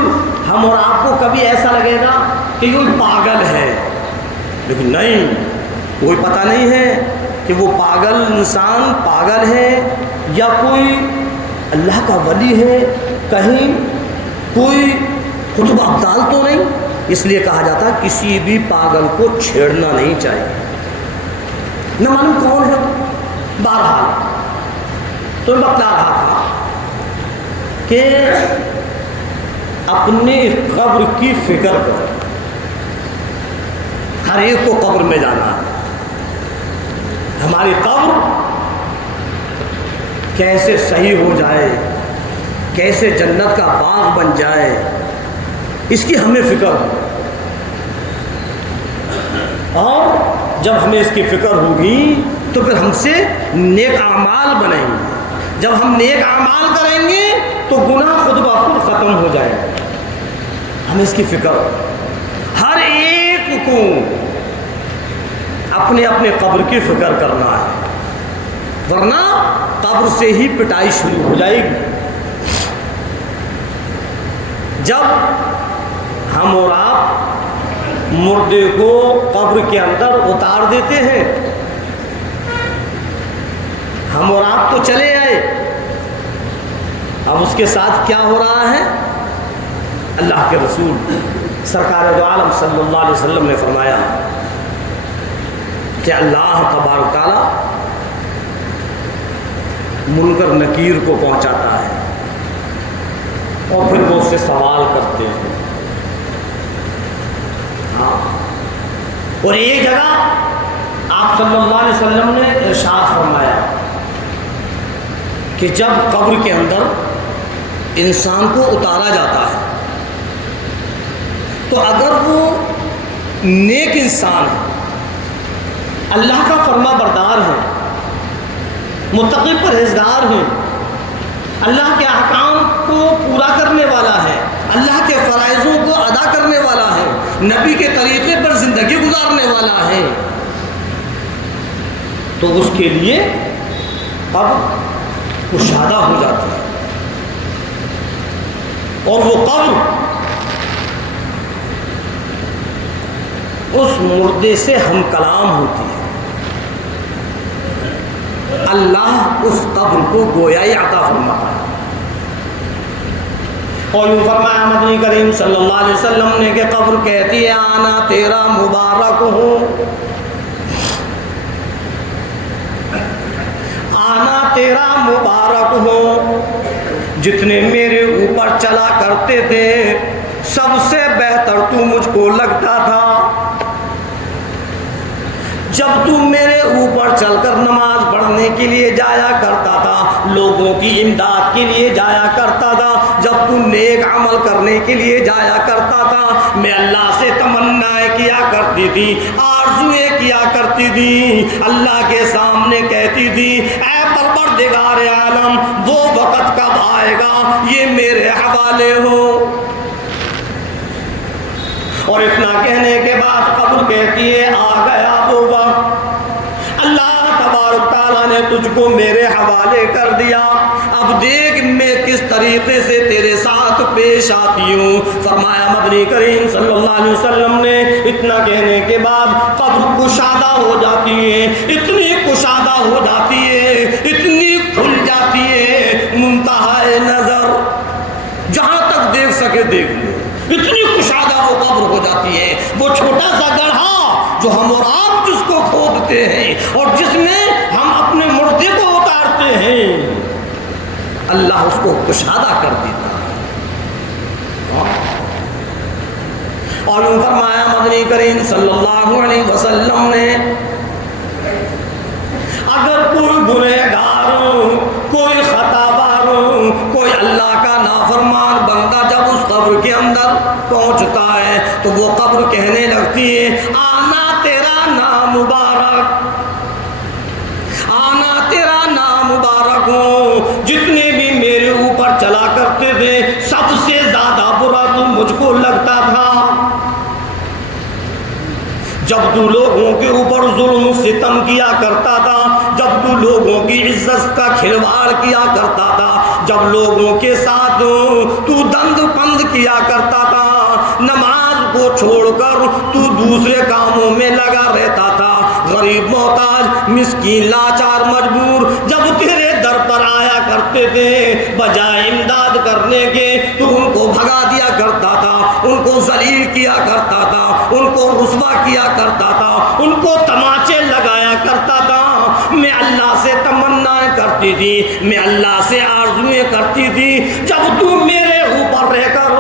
ہم اور آپ کو کبھی ایسا لگے گا کہ یہ پاگل ہے، لیکن نہیں، کوئی پتہ نہیں ہے کہ وہ پاگل انسان پاگل ہے یا کوئی اللہ کا ولی ہے، کہیں کوئی قطب ابدال تو نہیں. اس لیے کہا جاتا ہے کسی بھی پاگل کو چھیڑنا نہیں چاہیے، نہ معلوم کون ہے. بہرحال تو میں بتلا رہا تھا کہ اپنے قبر کی فکر کرو. ہر ایک کو قبر میں جانا ہے. ہماری قبر کیسے صحیح ہو جائے، کیسے جنت کا باغ بن جائے، اس کی ہمیں فکر ہو. اور جب ہمیں اس کی فکر ہوگی تو پھر ہم سے نیک اعمال بنیں گے. جب ہم نیک اعمال کریں گے تو گناہ خود بخود ختم ہو جائے گا. ہمیں اس کی فکر، ہر ایک کو اپنے اپنے قبر کی فکر کرنا ہے، ورنہ قبر سے ہی پٹائی شروع ہو جائے گی. جب ہم اور آپ مردے کو قبر کے اندر اتار دیتے ہیں، ہم اور آپ تو چلے آئے، اب اس کے ساتھ کیا ہو رہا ہے؟ اللہ کے رسول سرکار دو عالم صلی اللہ علیہ وسلم نے فرمایا کہ اللہ تبارک تعالیٰ منکر نکیر کو پہنچاتا ہے اور پھر وہ اس سے سوال کرتے ہیں. ہاں، اور ایک جگہ آپ صلی اللہ علیہ وسلم نے ارشاد فرمایا کہ جب قبر کے اندر انسان کو اتارا جاتا ہے تو اگر وہ نیک انسان ہے، اللہ کا فرما بردار ہے، متقی پرہیزگار ہے، اللہ کے احکام کو پورا کرنے والا ہے، اللہ کے فرائضوں کو ادا کرنے والا ہے، نبی کے طریقے پر زندگی گزارنے والا ہے، تو اس کے لیے قبر کشادہ ہو جاتی ہے. اور وہ قبر اس مردے سے ہم کلام ہوتی ہے. اللہ اس قبر کو گویائی عطا فرماتا ہے. اور یوں فرمایا مدنی کریم صلی اللہ علیہ وسلم نے کہ قبر کہتی ہے آنا تیرا مبارک ہوں، آنا تیرا مبارک ہو. جتنے میرے اوپر چلا کرتے تھے سب سے بہتر تو مجھ کو لگتا تھا. جب تو میرے اوپر چل کر نماز پڑھنے کے لیے جایا کرتا تھا، لوگوں کی امداد کے لیے جایا کرتا تھا، جب تو نیک عمل کرنے کے لیے جایا کرتا تھا، میں اللہ سے تمنائیں کیا کرتی تھی، آرزویں کیا کرتی تھی، اللہ کے سامنے کہتی تھی اے پروردگار عالم وہ وقت کب آئے گا یہ میرے حوالے ہو. اور اتنا کہنے کے بعد قبر کہتی ہے آ گیا وہ وقت، اللہ تبارک تعالیٰ نے تجھ کو میرے حوالے کر دیا، اب دیکھ میں کس طریقے سے تیرے ساتھ پیش آتی ہوں. فرمایا مدنی کریم صلی اللہ علیہ وسلم نے اتنا کہنے کے بعد قبر کشادہ ہو جاتی ہے، اتنی کشادہ ہو جاتی ہے، اتنی کھل جاتی ہے، منتہائے نظر جہاں تک دیکھ سکے دیکھ لو، اتنی کشادہ وہ قبر ہو جاتی ہے. وہ چھوٹا سا گڑھا جو ہم اور آپ جس کو کھودتے ہیں اور جس میں ہم اپنے مردے کو اتارتے ہیں، اللہ اس کو کشادہ کر دیتا ہے. اور فرمایا مدنی کریم صلی اللہ علیہ وسلم نے اگر کوئی گنہگار ہو، کوئی خطا بار ہو، کوئی اللہ کا نافرمان بندہ جب اس قبر کے اندر پہنچتا ہے تو وہ قبر کہنے لگتی ہے آنا تیرا نام مبارک، آنا تیرا نام مبارک ہو. جتنے بھی میرے اوپر چلا کرتے تھے، سب سے زیادہ برا تو مجھ کو لگتا تھا. جب تو لوگوں کے اوپر ظلم و ستم کیا کرتا تھا، جب تو لوگوں کی عزت کا کھلواڑ کیا کرتا تھا، جب لوگوں کے ساتھ تو دند پند کیا کرتا تھا، نماز کو چھوڑ کر تو دوسرے کاموں میں لگا رہتا تھا، غریب محتاج مسکین لاچار مجبور جب تیرے در پر آیا کرتے تھے، بجائے امداد کرنے کے تو ان کو بھگا دیا کرتا تھا، ان کو ذلیل کیا کرتا تھا، ان کو رسوا کیا کرتا تھا، ان کو تماچے لگایا کرتا تھا۔ میں اللہ سے تمنائیں کرتی تھی، میں اللہ سے آرزویں کرتی تھی، جب تو میرے اوپر رہ کر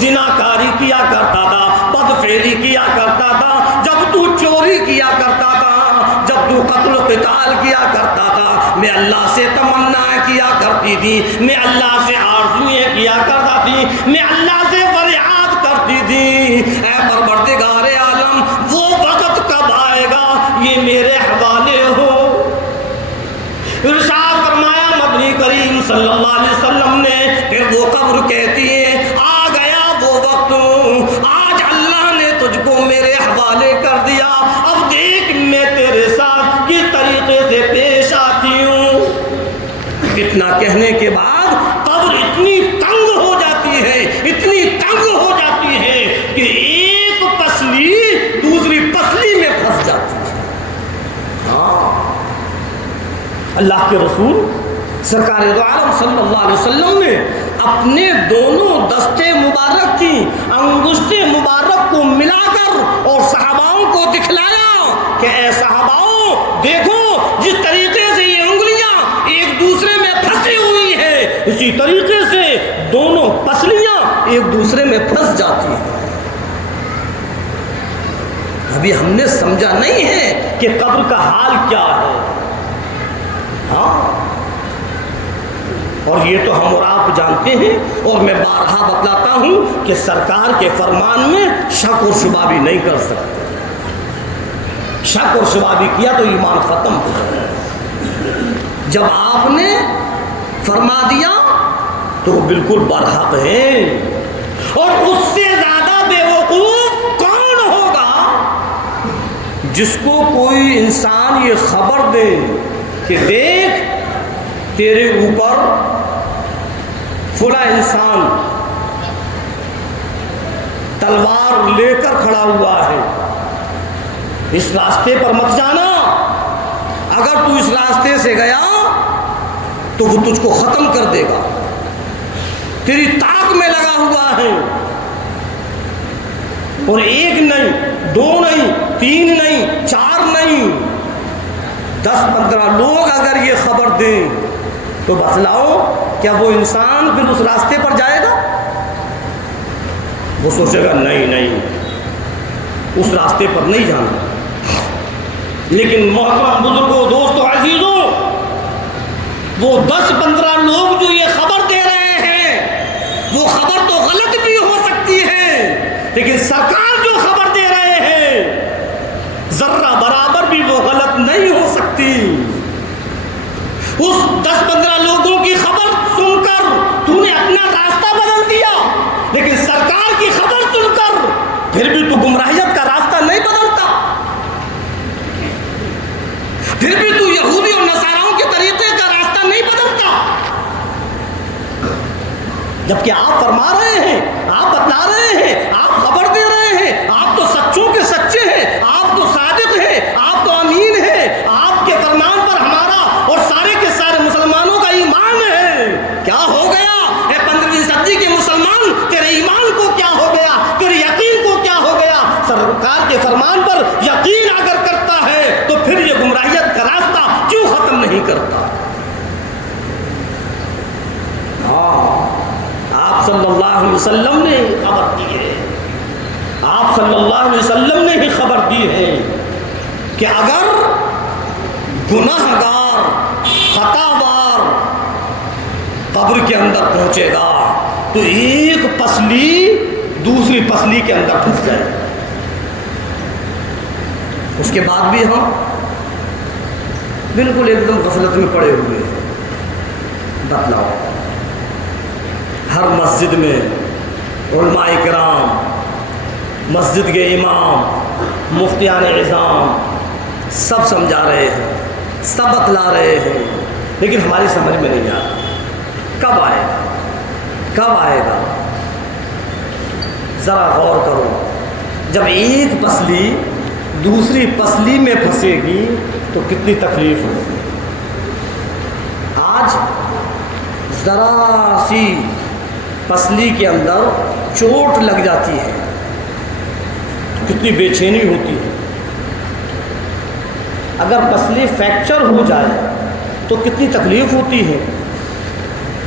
زناکاری کیا کرتا تھا، بدفعلی کیا کرتا تھا، جب تو چوری کیا کرتا تھا، جب تو قتل و قتال کیا کرتا تھا، میں اللہ سے تمنائیں کیا کرتی تھی، میں اللہ سے آرزویں کیا کرتا تھی، میں اللہ سے فریاد کرتی تھی، اے پروردگار عالم وہ وقت کب آئے گا یہ میرے حوالے ہو۔ ارشاد فرمایا نبی کریم صلی اللہ علیہ وسلم نے، پھر وہ قبر کہتی ہے آ گیا وہ وقت، آج اللہ نے تجھ کو میرے حوالے کر دیا، اب دیکھ میں تیرے ساتھ کس طریقے سے پیش آتی ہوں۔ اتنا کہنے کے بعد قبر اتنی تنگ ہو جاتی ہے، اتنی تنگ ہو جاتی ہے کہ ایک پسلی دوسری پسلی میں پھنس جاتی ہے۔ ہاں، اللہ کے رسول سرکار دو عالم صلی اللہ علیہ وسلم نے اپنے دونوں دستے مبارک کی انگشتیں مبارک کو ملا کر اور صحاباؤں کو دکھلایا کہ اے صحاباؤں دیکھو، جس طریقے سے یہ انگلیاں ایک دوسرے میں پھنسی ہوئی ہیں، اسی طریقے سے دونوں پسلیاں ایک دوسرے میں پھنس جاتی ہیں۔ ابھی ہم نے سمجھا نہیں ہے کہ قبر کا حال کیا ہے۔ ہاں، اور یہ تو ہم اور آپ جانتے ہیں، اور میں بارہا بتلاتا ہوں کہ سرکار کے فرمان میں شک اور شبہ بھی نہیں کر سکتے۔ شک اور شبہ بھی کیا تو ایمان ختم ہو جائے۔ جب آپ نے فرما دیا تو وہ بالکل برحق ہے، اور اس سے زیادہ بے وقوف کون ہوگا جس کو کوئی انسان یہ خبر دے کہ دیکھ تیرے اوپر فلاں انسان تلوار لے کر کھڑا ہوا ہے، اس راستے پر مت جانا، اگر تو اس راستے سے گیا تو وہ تجھ کو ختم کر دے گا، تیری طاق میں لگا ہوا ہے۔ اور ایک نہیں، دو نہیں، تین نہیں، چار نہیں، 10-15 لوگ اگر یہ خبر دیں تو بتلاؤ کیا وہ انسان پھر اس راستے پر جائے گا؟ وہ سوچے گا نہیں نہیں، اس راستے پر نہیں جانا۔ لیکن محترم بزرگوں، دوستوں، عزیزوں، وہ 10-15 لوگ جو یہ خبر دے رہے ہیں وہ خبر تو غلط بھی ہو سکتی ہے، لیکن سرکار جو خبر دے رہے ہیں ذرہ برابر بھی وہ غلط نہیں ہو سکتی۔ اس 10-15 لوگوں کی خبر سن کر تو نے اپنا راستہ بدل دیا، لیکن سرکار کی خبر سن کر پھر بھی تو گمراہیت کا راستہ نہیں بدلتا، پھر بھی تو یہودی اور نصاراؤں کے طریقے کا راستہ نہیں بدلتا، جبکہ آپ فرما رہے ہیں، آپ بتلا رہے ہیں، آپ خبر دے رہے ہیں، آپ تو سچوں کے سچے ہیں، آپ تو صادق ہیں، آپ تو امین ہیں، آپ کے فرمان پر ہمارا اور سارے کے سارے مسلمانوں کا ایمان ہے۔ کیا ہو گیا اے 15ویں صدی کے مسلمان، تیرے ایمان کو کیا ہو گیا، تیرے یقین کو کیا ہو گیا؟ سرکار کے فرمان پر یقین اگر کرتا ہے تو پھر یہ گمراہیت کا راستہ کیوں ختم نہیں کرتا؟ آپ صلی اللہ علیہ وسلم نے خبر دی ہے، آپ صلی اللہ علیہ وسلم نے ہی خبر دی ہے کہ اگر گناہ گار خطا وار قبر کے اندر پہنچے گا تو ایک پسلی دوسری پسلی کے اندر پھنس جائے، اس کے بعد بھی ہم بالکل ایک دم غفلت میں پڑے ہوئے ہیں۔ بتلاؤ، ہر مسجد میں علماء کرام، مسجد کے امام، مفتیان اعظام سب سمجھا رہے ہیں، سب بتلا رہے ہیں، لیکن ہماری سمجھ میں نہیں آ رہا۔ کب آئے گا؟ کب آئے گا؟ ذرا غور کرو، جب ایک پسلی دوسری پسلی میں پھنسے گی تو کتنی تکلیف ہوگی۔ آج ذرا سی پسلی کے اندر چوٹ لگ جاتی ہے، کتنی بے چینی ہوتی ہے۔ اگر پسلی فریکچر ہو جائے تو کتنی تکلیف ہوتی ہے۔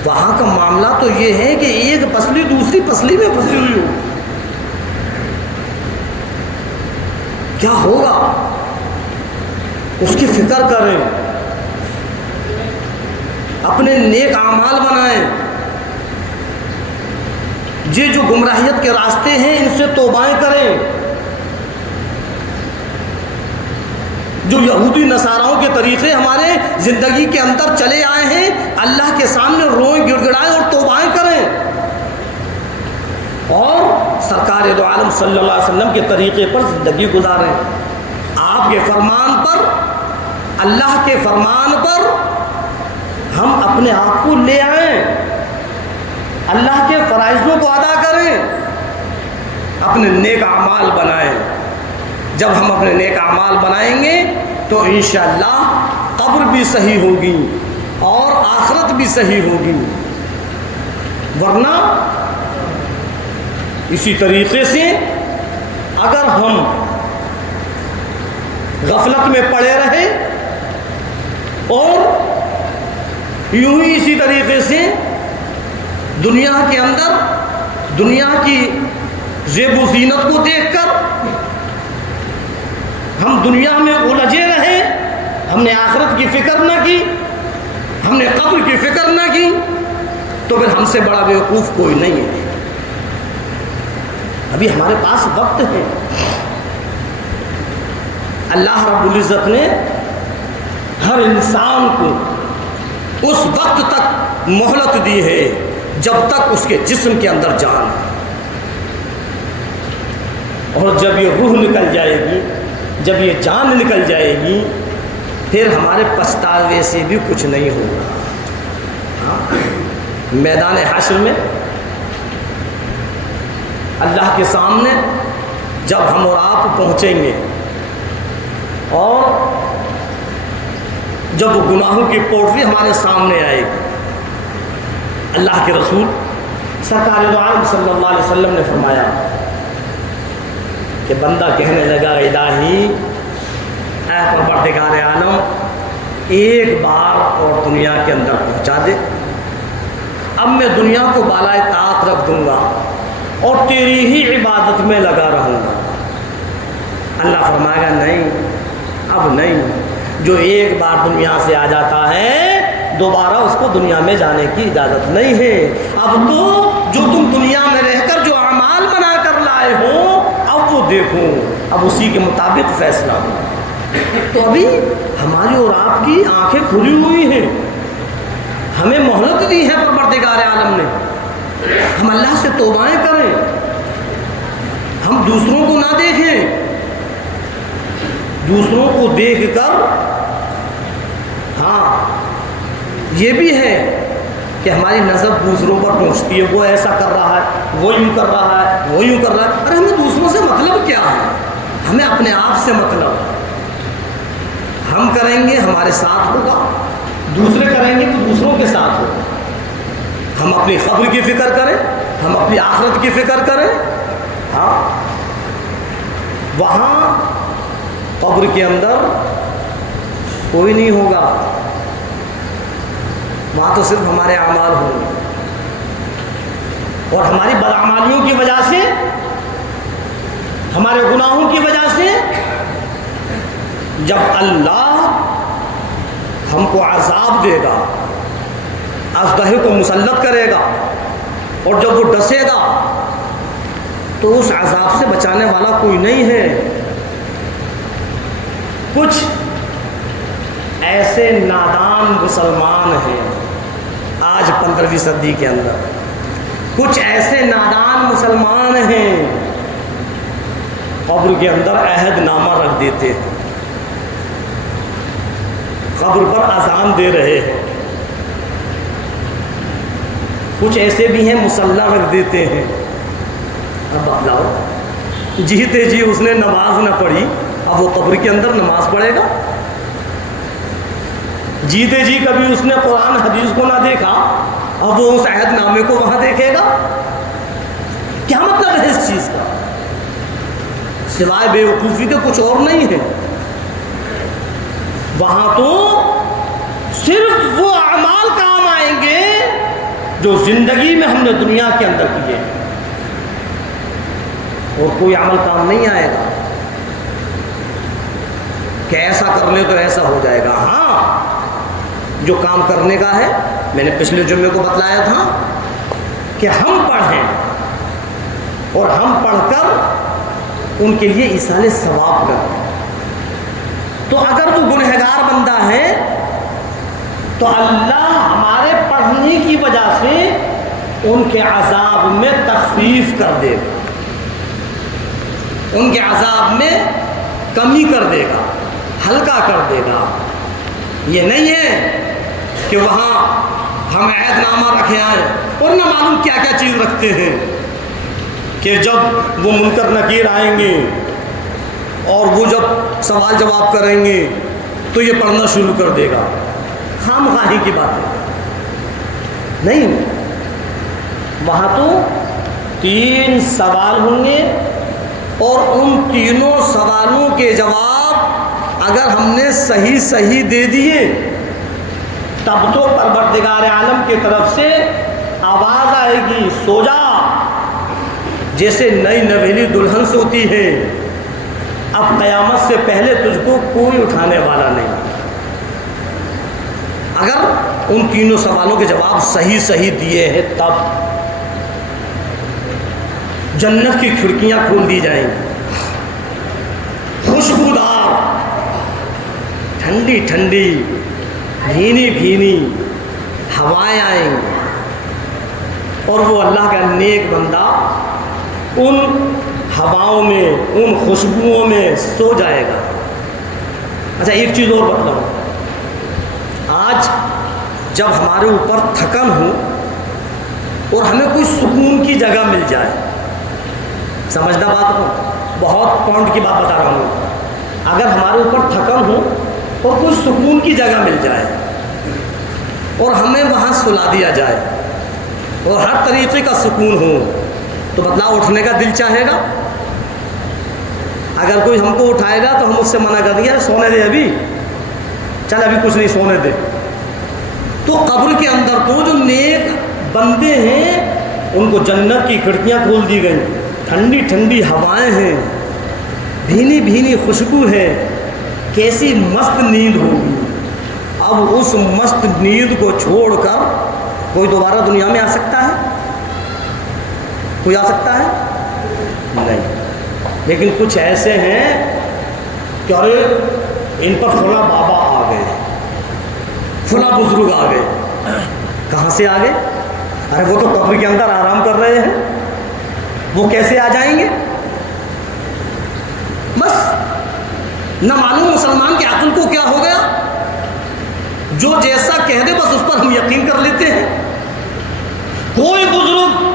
وہاں کا معاملہ تو یہ ہے کہ ایک پسلی دوسری پسلی میں پھنسی ہوئی ہو، کیا ہوگا اس کی فکر کریں، اپنے نیک اعمال بنائیں۔ یہ جو گمراہیت کے راستے ہیں ان سے توبائیں کریں، جو یہودی نصاراؤں کے طریقے ہمارے زندگی کے اندر چلے آئے ہیں، اللہ کے سامنے روئیں، گڑ گڑائیں اور توبائیں کریں، اور سرکار دو عالم صلی اللہ علیہ وسلم کے طریقے پر زندگی گزاریں۔ آپ کے فرمان پر، اللہ کے فرمان پر ہم اپنے آپ کو لے آئیں، اللہ کے فرائضوں کو ادا کریں، اپنے نیک اعمال بنائیں۔ جب ہم اپنے نیک اعمال بنائیں گے تو انشاءاللہ قبر بھی صحیح ہوگی اور آخرت بھی صحیح ہوگی، ورنہ اسی طریقے سے اگر ہم غفلت میں پڑے رہے اور یوں ہی اسی طریقے سے دنیا کے اندر دنیا کی زیب و زینت کو دیکھ کر ہم دنیا میں الجھے رہے، ہم نے آخرت کی فکر نہ کی، ہم نے قبر کی فکر نہ کی، تو پھر ہم سے بڑا بیوقوف کوئی نہیں ہے۔ ابھی ہمارے پاس وقت ہے، اللہ رب العزت نے ہر انسان کو اس وقت تک مہلت دی ہے جب تک اس کے جسم کے اندر جان ہے، اور جب یہ روح نکل جائے گی، جب یہ جان نکل جائے گی، پھر ہمارے پچھتاوے سے بھی کچھ نہیں ہوگا۔ میدان حشر میں اللہ کے سامنے جب ہم اور آپ پہنچیں گے اور جب وہ گناہوں کی پوٹلی ہمارے سامنے آئے گی، اللہ کے رسول سرکار دو عالم صلی اللہ علیہ وسلم نے فرمایا کہ بندہ کہنے لگا الہی اے پروردگار عالم ایک بار اور دنیا کے اندر پہنچا دے، اب میں دنیا کو بالائے طاق رکھ دوں گا اور تیری ہی عبادت میں لگا رہوں گا۔ اللہ فرمائے گا نہیں، اب نہیں، جو ایک بار دنیا سے آ جاتا ہے دوبارہ اس کو دنیا میں جانے کی اجازت نہیں ہے۔ اب تو جو تم دنیا میں رہ کر جو اعمال بنا کر لائے ہو اب وہ دیکھو، اب اسی کے مطابق فیصلہ ہو۔ تو ابھی ہماری اور آپ کی آنکھیں کھلی ہوئی ہیں، ہمیں مہلت دی ہے پروردگار عالم نے، ہم اللہ سے توبائیں کریں، ہم دوسروں کو نہ دیکھیں، دوسروں کو دیکھ کر ہاں یہ بھی ہے کہ ہماری نظر دوسروں پر پہنچتی ہے، وہ ایسا کر رہا ہے، وہ یوں کر رہا ہے، وہ یوں کر رہا ہے۔ ارے ہمیں دوسروں سے مطلب کیا ہے؟ ہمیں اپنے آپ سے مطلب ہے۔ ہم کریں گے ہمارے ساتھ ہوگا، دوسرے کریں گے تو دوسروں کے ساتھ ہوگا۔ ہم اپنی قبر کی فکر کریں، ہم اپنی آخرت کی فکر کریں۔ ہاں وہاں قبر کے اندر کوئی نہیں ہوگا، وہاں تو صرف ہمارے اعمال ہوں گے، اور ہماری بدعمالیوں کی وجہ سے، ہمارے گناہوں کی وجہ سے جب اللہ ہم کو عذاب دے گا، اژدہے کو مسلط کرے گا، اور جب وہ ڈسے گا تو اس عذاب سے بچانے والا کوئی نہیں ہے۔ کچھ ایسے نادان مسلمان ہیں آج 15ویں صدی کے اندر، کچھ ایسے نادان مسلمان ہیں قبر کے اندر عہد نامہ رکھ دیتے ہیں، قبر پر اذان دے رہے ہیں، کچھ ایسے بھی ہیں مصلی رکھ دیتے ہیں۔ اب بتلاؤ، جیتے جی اس نے نماز نہ پڑھی، اب وہ قبر کے اندر نماز پڑھے گا؟ جیتے جی کبھی اس نے قرآن حدیث کو نہ دیکھا، اب وہ اس عہد نامے کو وہاں دیکھے گا؟ کیا مطلب ہے اس چیز کا؟ سوائے بے وقوفی کے کچھ اور نہیں ہے۔ وہاں تو صرف وہ اعمال کام آئیں گے جو زندگی میں ہم نے دنیا کے اندر کیے، اور کوئی عمل کام نہیں آئے گا کہ ایسا کر لے تو ایسا ہو جائے گا۔ ہاں، جو کام کرنے کا ہے، میں نے پچھلے جمعے کو بتلایا تھا کہ ہم پڑھیں اور ہم پڑھ کر ان کے لیے ایصال ثواب کریں۔ تو اگر تو گنہگار بندہ ہے تو اللہ ہمارے پڑھنے کی وجہ سے ان کے عذاب میں تخفیف کر دے گا، ان کے عذاب میں کمی کر دے گا، ہلکا کر دے گا۔ یہ نہیں ہے کہ وہاں ہم عہد نامہ رکھے آئیں اور نہ معلوم کیا کیا چیز رکھتے ہیں کہ جب وہ منکر نکیر آئیں گے اور وہ جب سوال جواب کریں گے تو یہ پڑھنا شروع کر دے گا۔ خام خواہی کی بات ہے نہیں، وہاں تو 3 سوال ہوں گے اور ان تینوں سوالوں کے جواب اگر ہم نے صحیح دے دیے تب تو پروردگار عالم کی طرف سے آواز آئے گی، سو جا، جیسے نئی نویلی دلہن سوتی ہے، اب قیامت سے پہلے تجھ کو کوئی اٹھانے والا نہیں۔ اگر ان تینوں سوالوں کے جواب صحیح دیے ہیں تب جنت کی کھڑکیاں کھول دی جائیں گی، خوشبودار، ٹھنڈی ٹھنڈی، بھینی بھینی ہوائیں آئیں گی، اور وہ اللہ کا نیک بندہ ان ہواؤں میں، ان خوشبوؤں میں سو جائے گا۔ اچھا، ایک چیز اور بتلاؤں، آج جب ہمارے اوپر تھکن ہو اور ہمیں کوئی سکون کی جگہ مل جائے، سمجھنا بات کو، بہت پوائنٹ کی بات بتا رہا ہوں، اگر ہمارے اوپر تھکن ہو اور کوئی سکون کی جگہ مل جائے اور ہمیں وہاں سلا دیا جائے اور ہر طریقے کا سکون ہو، تو بتلاؤ اٹھنے کا دل چاہے گا؟ اگر کوئی ہم کو اٹھائے گا تو ہم اس سے منع کر دیں گے، سونے دے، ابھی چل، ابھی کچھ نہیں، سونے دے۔ تو قبر کے اندر تو جو نیک بندے ہیں ان کو جنت کی کھڑکیاں کھول دی گئیں، ٹھنڈی ٹھنڈی ہوائیں ہیں، بھینی بھینی خوشبو ہے، کیسی مست نیند ہوگی۔ اب اس مست نیند کو چھوڑ کر کوئی دوبارہ دنیا میں آ سکتا ہے؟ کوئی آ سکتا ہے؟ نہیں۔ لیکن کچھ ایسے ہیں کہ ارے ان پر فلاں بابا آ گئے، فلاں بزرگ آ گئے۔ کہاں سے آ گئے؟ ارے وہ تو قبر کے اندر آرام کر رہے ہیں، وہ کیسے آ جائیں گے؟ بس نہ معلوم مسلمان کے عقل کو کیا ہو گیا، جو جیسا کہہ دے بس اس پر ہم یقین کر لیتے ہیں۔ کوئی بزرگ،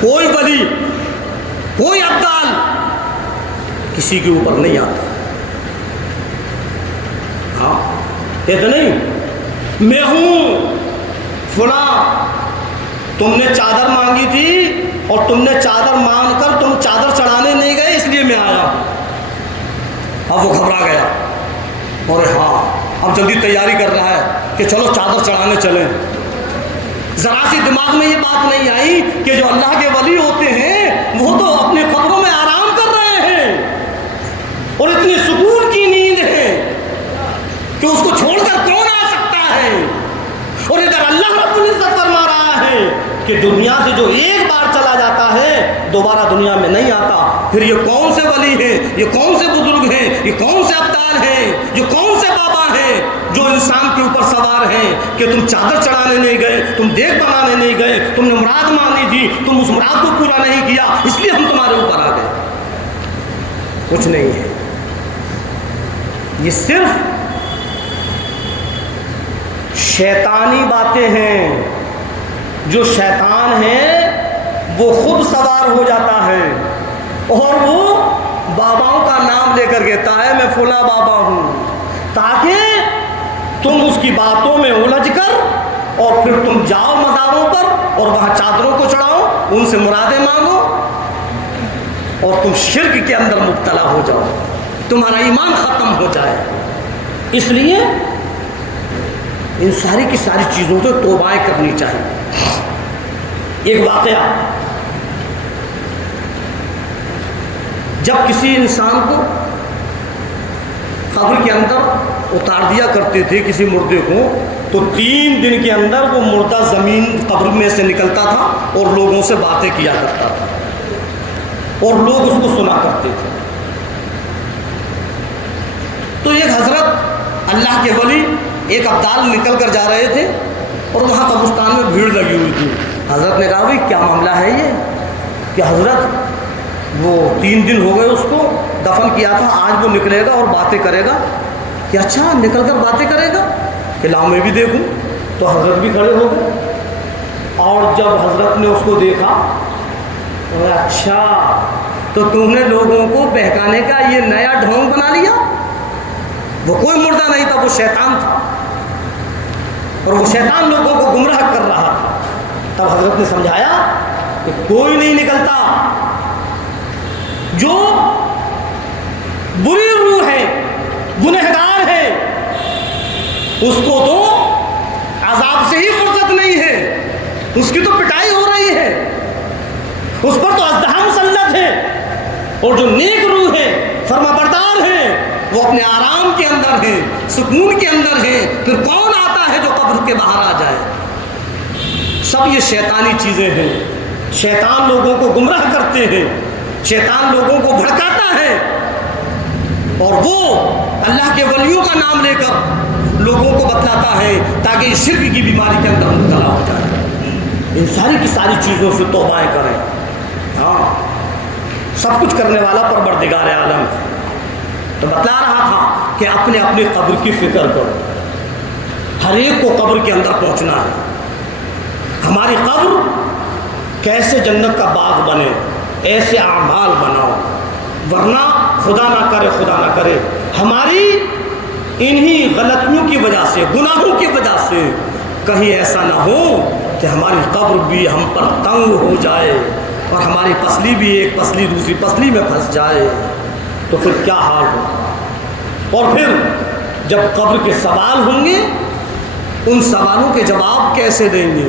کوئی ولی، کوئی ابدال کسی کے اوپر نہیں آتا۔ ہاں، کہتے نہیں میں ہوں فلاں، تم نے چادر مانگی تھی اور تم نے چادر مانگ کر تم چادر چڑھانے نہیں گئے، اس لیے میں آیا ہوں۔ اب وہ گھبرا گیا، اور ہاں اب جلدی تیاری کر رہا ہے کہ چلو چادر چڑھانے چلیں۔ ذرا سی دماغ میں یہ بات نہیں آئی کہ جو اللہ کے ولی ہوتے ہیں وہ تو اپنے قبروں میں آرام کر رہے ہیں اور اتنی سکون کی نیند ہے کہ اس کو چھوڑ کر کون آ سکتا ہے، اور ادھر اللہ رب العزت فرما رہا ہے کہ دنیا سے جو ایک بار چلا جاتا ہے دوبارہ دنیا میں نہیں آتا۔ پھر یہ کون سے ولی ہیں، یہ کون سے بزرگ ہیں، یہ کون سے ابدال ہیں، یہ کون سے بابا ہیں جو انسان کے اوپر سوار ہیں کہ تم چادر چڑھانے نہیں گئے، تم دیگ بنانے نہیں گئے، تم نے مراد مانی تھی، تم اس مراد کو پورا نہیں کیا، اس لیے ہم تمہارے اوپر آ گئے۔ کچھ نہیں ہے. یہ صرف شیطانی باتیں ہیں. جو شیطان ہے وہ خود سوار ہو جاتا ہے اور وہ باباؤں کا نام لے کر کہتا ہے میں فلاں بابا ہوں، تاکہ تم اس کی باتوں میں الجھ کر اور پھر تم جاؤ مزاروں پر اور وہاں چادروں کو چڑھاؤ، ان سے مرادیں مانگو اور تم شرک کے اندر مبتلا ہو جاؤ، تمہارا ایمان ختم ہو جائے. اس لیے ان ساری کی ساری چیزوں سے توبہ کرنی چاہیے. ایک واقعہ، جب کسی انسان کو قبر کے اندر اتار دیا کرتے تھے کسی مردے کو، تو 3 دن کے اندر وہ مردہ زمین قبر میں سے نکلتا تھا اور لوگوں سے باتیں کیا کرتا تھا اور لوگ اس کو سنا کرتے تھے. تو ایک حضرت اللہ کے ولی ایک ابدال نکل کر جا رہے تھے اور وہاں قبرستان میں بھیڑ لگی ہوئی تھی. حضرت نے کہا بھائی کیا معاملہ ہے یہ کہ حضرت وہ 3 دن ہو گئے اس کو دفن کیا تھا، آج وہ نکلے گا اور باتیں کرے گا؟ کہ اچھا نکل کر باتیں کرے گا، کہ لاؤ میں بھی دیکھوں. تو حضرت بھی کھڑے ہو گئے اور جب حضرت نے اس کو دیکھا تو اچھا تو تم نے لوگوں کو بہکانے کا یہ نیا ڈھونگ بنا لیا. وہ کوئی مردہ نہیں تھا، وہ شیطان تھا اور وہ شیطان لوگوں کو گمراہ کر رہا تھا. تب حضرت نے سمجھایا کہ کوئی نہیں نکلتا، جو بری روح ہے، گنہگار ہے، اس کو تو عذاب سے ہی فرصت نہیں ہے، اس کی تو پٹائی ہو رہی ہے، اس پر تو اژدہا مسلط ہے. اور جو نیک روح ہے، فرما بردار ہے، وہ اپنے آرام کے اندر ہیں، سکون کے اندر ہیں. پھر کون آتا ہے جو قبر کے باہر آ جائے؟ سب یہ شیطانی چیزیں ہیں. شیطان لوگوں کو گمراہ کرتے ہیں، شیطان لوگوں کو بھڑکاتا ہے اور وہ اللہ کے ولیوں کا نام لے کر لوگوں کو بتلاتا ہے تاکہ اس شرک کی بیماری کے اندر مبتلا ہو جائے. ان ساری کی ساری چیزوں سے توبہ کریں. ہاں سب کچھ کرنے والا پروردگار عالم ہے. تو بتلا رہا تھا کہ اپنے اپنے قبر کی فکر کرو. ہر ایک کو قبر کے اندر پہنچنا ہے. ہماری قبر کیسے جنت کا باغ بنے، ایسے اعمال بناؤ، ورنہ خدا نہ کرے ہماری انہی غلطیوں کی وجہ سے، گناہوں کی وجہ سے کہیں ایسا نہ ہو کہ ہماری قبر بھی ہم پر تنگ ہو جائے اور ہماری پسلی بھی ایک پسلی دوسری پسلی میں پھنس جائے، تو پھر کیا حال ہو. اور پھر جب قبر کے سوال ہوں گے، ان سوالوں کے جواب کیسے دیں گے،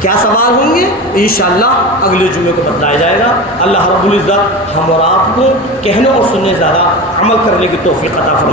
کیا سوال ہوں گے، انشاءاللہ اگلے جمعے کو بتلایا جائے گا. اللہ رب العزت ہم اور آپ کو کہنے اور سننے زیادہ عمل کرنے کی توفیق عطا فرمائے.